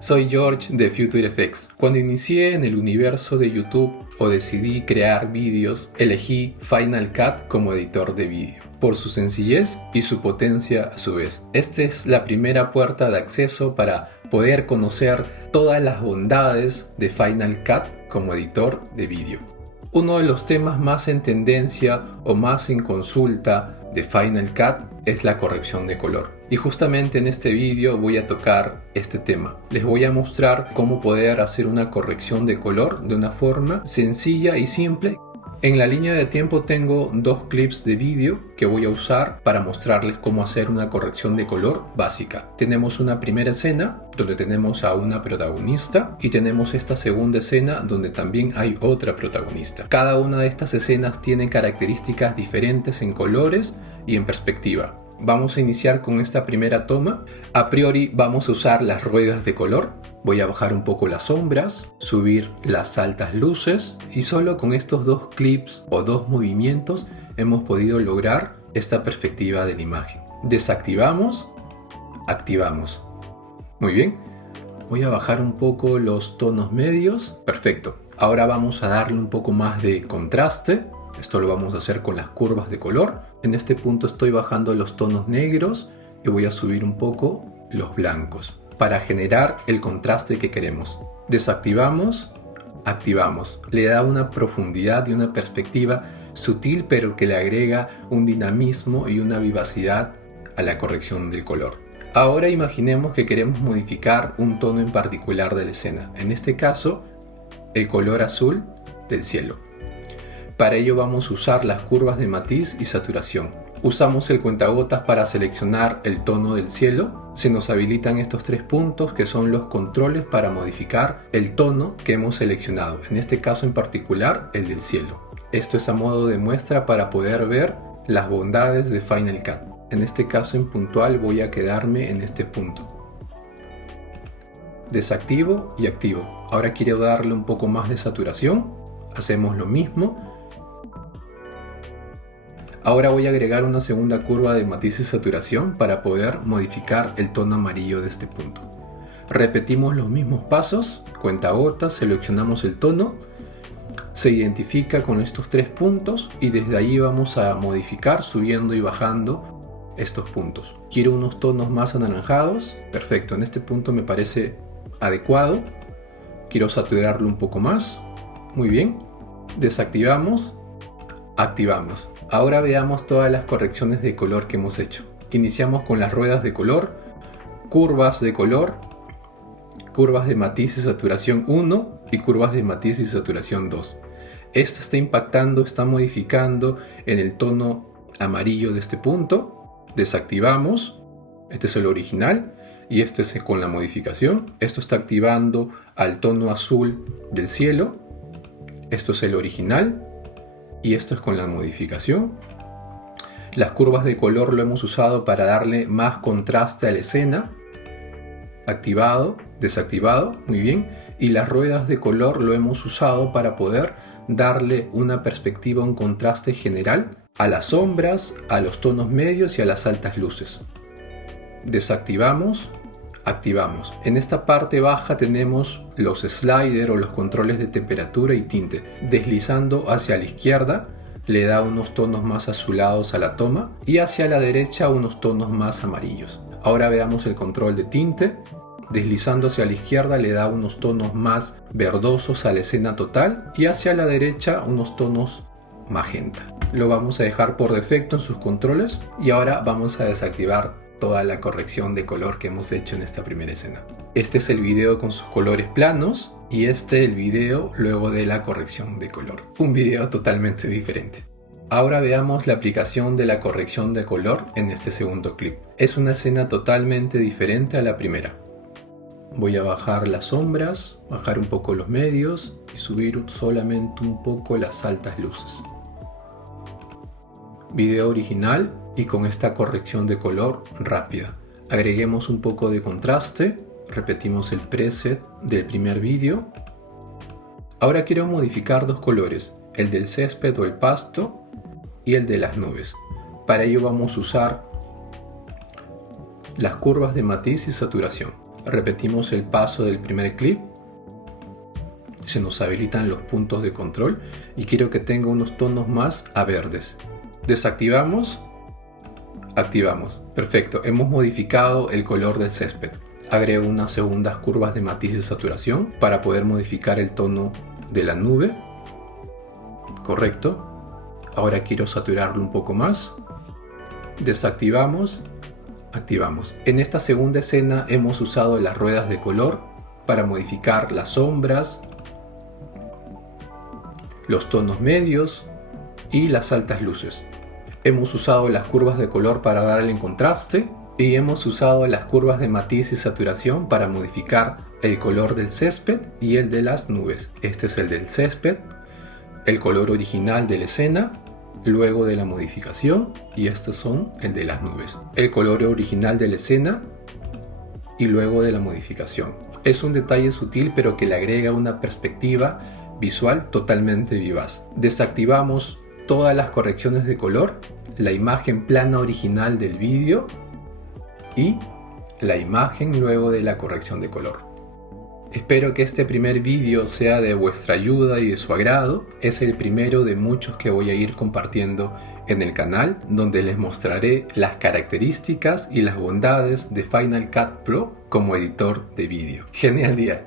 Soy George de Future Effects. Cuando inicié en el universo de YouTube o decidí crear vídeos, elegí Final Cut como editor de vídeo, por su sencillez y su potencia a su vez. Esta es la primera puerta de acceso para poder conocer todas las bondades de Final Cut como editor de vídeo. Uno de los temas más en tendencia o más en consulta de Final Cut es la corrección de color. Y justamente en este vídeo voy a tocar este tema. Les voy a mostrar cómo poder hacer una corrección de color de una forma sencilla y simple. En la línea de tiempo tengo dos clips de vídeo que voy a usar para mostrarles cómo hacer una corrección de color básica. Tenemos una primera escena donde tenemos a una protagonista y tenemos esta segunda escena donde también hay otra protagonista. Cada una de estas escenas tiene características diferentes en colores y en perspectiva. Vamos a iniciar con esta primera toma. A priori vamos a usar las ruedas de color. Voy a bajar un poco las sombras, subir las altas luces y solo con estos dos clips o dos movimientos hemos podido lograr esta perspectiva de la imagen. Desactivamos, activamos. Muy bien. Voy a bajar un poco los tonos medios. Perfecto. Ahora vamos a darle un poco más de contraste. Esto lo vamos a hacer con las curvas de color. En este punto estoy bajando los tonos negros y voy a subir un poco los blancos para generar el contraste que queremos. Desactivamos, activamos. Le da una profundidad y una perspectiva sutil, pero que le agrega un dinamismo y una vivacidad a la corrección del color. Ahora imaginemos que queremos modificar un tono en particular de la escena. En este caso, el color azul del cielo. Para ello vamos a usar las curvas de matiz y saturación. Usamos el cuentagotas para seleccionar el tono del cielo. Se nos habilitan estos tres puntos que son los controles para modificar el tono que hemos seleccionado. En este caso en particular, el del cielo. Esto es a modo de muestra para poder ver las bondades de Final Cut. En este caso en puntual voy a quedarme en este punto. Desactivo y activo. Ahora quiero darle un poco más de saturación. Hacemos lo mismo. Ahora voy a agregar una segunda curva de matiz y saturación para poder modificar el tono amarillo de este punto. Repetimos los mismos pasos, cuentagotas, seleccionamos el tono, se identifica con estos tres puntos y desde ahí vamos a modificar subiendo y bajando estos puntos. Quiero unos tonos más anaranjados, perfecto, en este punto me parece adecuado. Quiero saturarlo un poco más, muy bien, desactivamos, activamos. Ahora veamos todas las correcciones de color que hemos hecho. Iniciamos con las ruedas de color, curvas de color, curvas de matiz y saturación 1 y curvas de matiz y saturación 2. Esta está impactando, está modificando en el tono amarillo de este punto. Desactivamos, este es el original y este es con la modificación. Esto está activando al tono azul del cielo. Esto es el original. Y esto es con la modificación. Las curvas de color lo hemos usado para darle más contraste a la escena. Activado, desactivado, muy bien. Y las ruedas de color lo hemos usado para poder darle una perspectiva, un contraste general a las sombras, a los tonos medios y a las altas luces. Desactivamos, activamos. En esta parte baja tenemos los sliders o los controles de temperatura y tinte. Deslizando hacia la izquierda le da unos tonos más azulados a la toma y hacia la derecha unos tonos más amarillos. Ahora veamos el control de tinte. Deslizando hacia la izquierda le da unos tonos más verdosos a la escena total y hacia la derecha unos tonos magenta. Lo vamos a dejar por defecto en sus controles y ahora vamos a desactivar toda la corrección de color que hemos hecho en esta primera escena. Este es el video con sus colores planos y este el video luego de la corrección de color. Un video totalmente diferente. Ahora veamos la aplicación de la corrección de color en este segundo clip. Es una escena totalmente diferente a la primera. Voy a bajar las sombras, bajar un poco los medios y subir solamente un poco las altas luces. Video original y con esta corrección de color rápida. Agreguemos un poco de contraste, repetimos el preset del primer vídeo. Ahora quiero modificar dos colores, el del césped o el pasto y el de las nubes. Para ello vamos a usar las curvas de matiz y saturación. Repetimos el paso del primer clip. Se nos habilitan los puntos de control y quiero que tenga unos tonos más a verdes. Desactivamos, activamos. Perfecto, hemos modificado el color del césped. Agrego unas segundas curvas de matiz y saturación para poder modificar el tono de la nube. Correcto. Ahora quiero saturarlo un poco más. Desactivamos, activamos. En esta segunda escena hemos usado las ruedas de color para modificar las sombras, los tonos medios y las altas luces. Hemos usado las curvas de color para darle en contraste y hemos usado las curvas de matiz y saturación para modificar el color del césped y el de las nubes. Este es el del césped, el color original de la escena, luego de la modificación, y estos son el de las nubes. El color original de la escena y luego de la modificación. Es un detalle sutil pero que le agrega una perspectiva visual totalmente vivaz. Desactivamos todas las correcciones de color, la imagen plana original del vídeo y la imagen luego de la corrección de color. Espero que este primer vídeo sea de vuestra ayuda y de su agrado. Es el primero de muchos que voy a ir compartiendo en el canal, donde les mostraré las características y las bondades de Final Cut Pro como editor de vídeo. ¡Genial día!